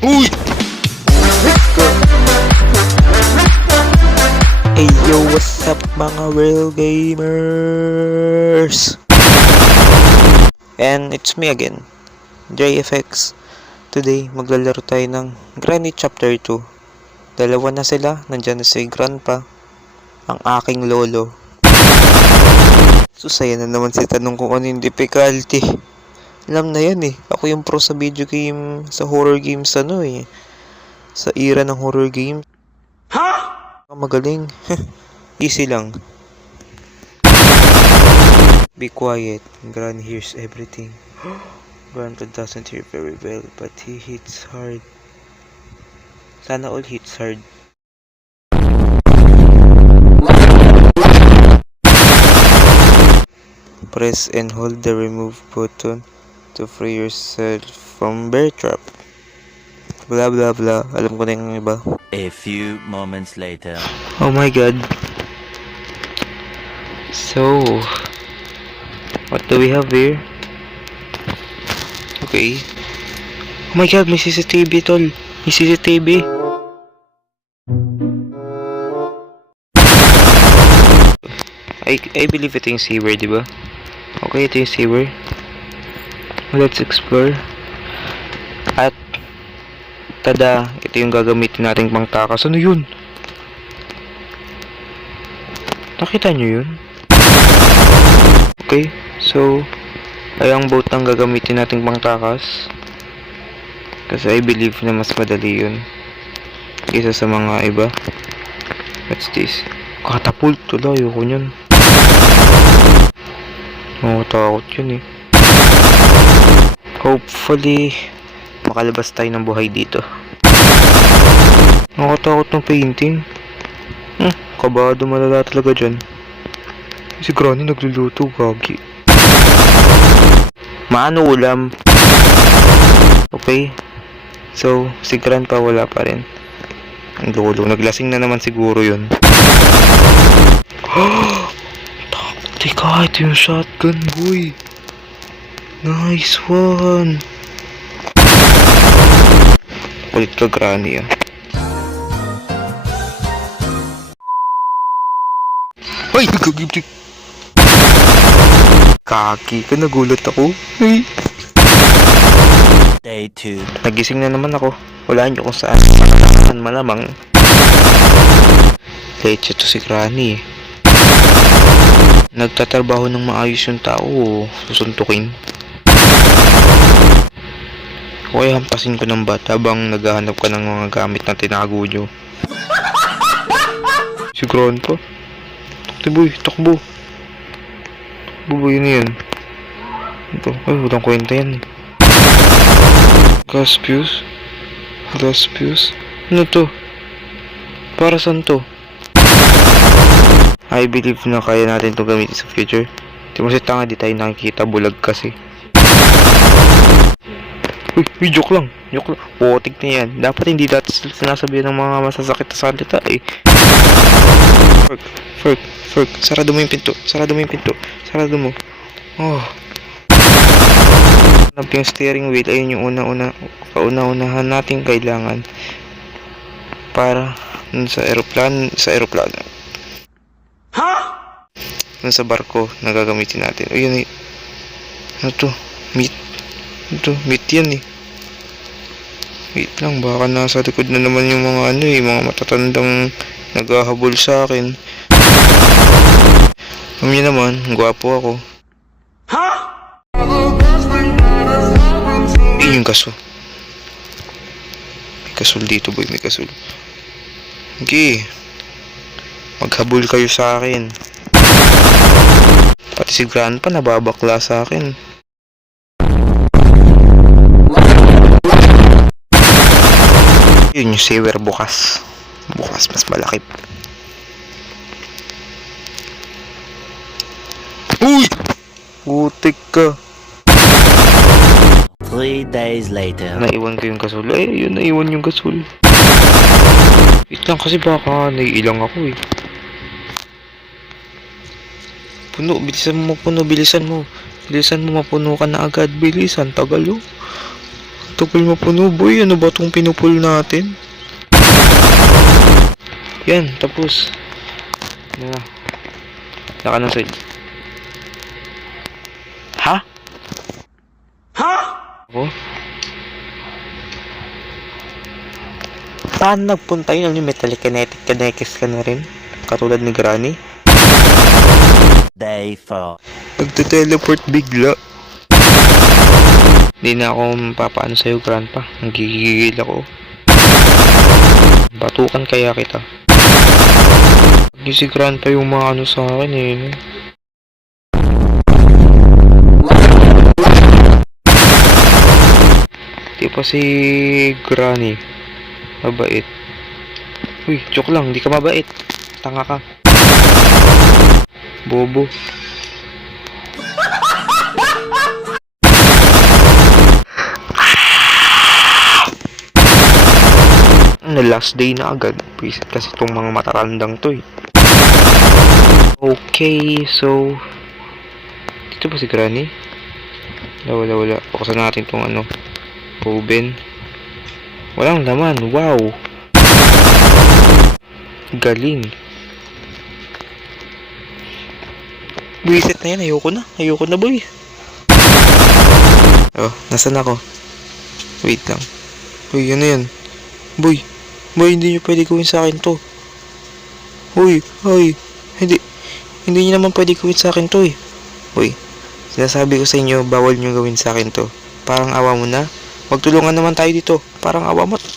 Uy! Hey yo, what's up mga real gamers? And it's me again, JFX. Today, maglalaro tayo ng Granny Chapter 2. Dalawa na sila, nandyan na si Grandpa, ang aking lolo. Susaya na naman si tanong kung ano yung difficulty. Alam na yan eh, ako yung pro sa video game, sa horror games sa era ng horror games. Magaling. Easy lang. Be quiet. Granny hears everything. Grandpa doesn't hear very well, but he hits hard. Sana all hits hard. Press and hold the remove button to free yourself from bear trap. Blah blah blah. Alam ko na yung iba. A few moments later. Oh my god. So, what do we have here? Okay. Oh my god, may CCTV tol. May CCTV. I believe ito yung sewer, diba? Okay, ito yung sewer. Let's explore. At tada, ito yung gagamitin nating pangtakas. Ano yun? Nakita nyo yun? Okay, so ay ang boat ang gagamitin nating pangtakas. Kasi I believe na mas madali yun kaysa sa mga iba. What's this? Catapult, tula, ayoko nyan. Takot yun eh. Hopefully makalabas tayo ng buhay dito. Nakatakot ng painting. Kabado malala talaga dyan. Si Granny nagluluto, gagi. Maano ulam? Okay. So, si Grandpa wala pa rin. Ang lolo, naglasing na naman siguro yun. Teka, ito yung shotgun, boy. Nice one. Kulit ka, Granny, ah. Ay, nagagibig. Kaki ka, nagulat ako. Ay. Day 2. Nagising na naman ako. Wala nyo kung saan. Malamang. Leche to si Granny. Nagtatrabaho ng maayos yung tao. Susuntukin. Okay, hampasin ko ng bata habang naghahanap ka ng mga gamit na tinago nyo. Si Grandpa. Takbo boy, takbo. Takbo yun yan. Ito, ay walang kwenta yan. Gas fuse. Gas fuse. Ano to? Para saan to? I believe na kaya natin itong gamitin sa future. Di mo si tanga, di tayo nakikita, bulag kasi. Uy, joke lang. Joke lang. Potik na yan. Dapat hindi dati sinasabihan ng mga masasakit na salita eh. Ferg. Sarado mo yung pinto. Sarado mo. Oh. Hanap yung steering wheel. Ayun yung kauna-unahan nating kailangan. Para sa aeroplano. Dun sa barko na gagamitin natin. Ayun eh. Ano to? Meat yan eh. Wait lang, baka nasa likod na naman yung mga mga matatandang naghahabol sa akin. Alam niyo naman, gwapo ako. Ayun yung kaso. May kasul dito boy, may kasul. Okay. Maghabol kayo sa akin. Pati si Grandpa nababakla sa akin. Yun yung sewer bukas. Bukas mas malaki. Uy! Putik ka. 3 days later. Naiwan ko yung kasul. Ay, yun, naiwan yung kasul. Wait lang kasi baka naiilang ako eh. Puno, bilisan mo. Bilisan mo, mapuno ka na agad. Bilisan, tagal oh. tagal mapuno, boy. Ano ba tong pinupul natin? Yan, tapos. Ano na? Laka ng side. Ha? Ha? Ako? Paano nagpunta yun? Ano yung metallic kinetic kinetics ka na rin? Katulad ni Granny? Day 4. Nagte-teleport bigla. Hindi na ako mapapaano sa'yo, Grandpa. Nagigigil ako. Batukan kaya kita. Hindi si Grandpa yung mga ano sa akin eh. No? Di pa si Granny mabait. Uy, joke lang, hindi ka mabait. Tanga ka. Bobo. Ano, last day na agad. Visit kasi itong mga matarandang to eh. Okay, so dito ba si Granny? Wala. Buksan natin tong ano, oven. Walang laman. Wow. Galing. Visit na yan. Ayoko na boy. Oh, nasan ako? Wait lang. Uy, ano yan? Boy, hindi nyo pwede gawin sa akin to. Uy, hindi nyo naman pwede gawin sa akin to eh. Uy, sinasabi ko sa inyo, bawal nyo gawin sa akin to. Parang awa mo na. Magtulungan naman tayo dito. Parang awa mo.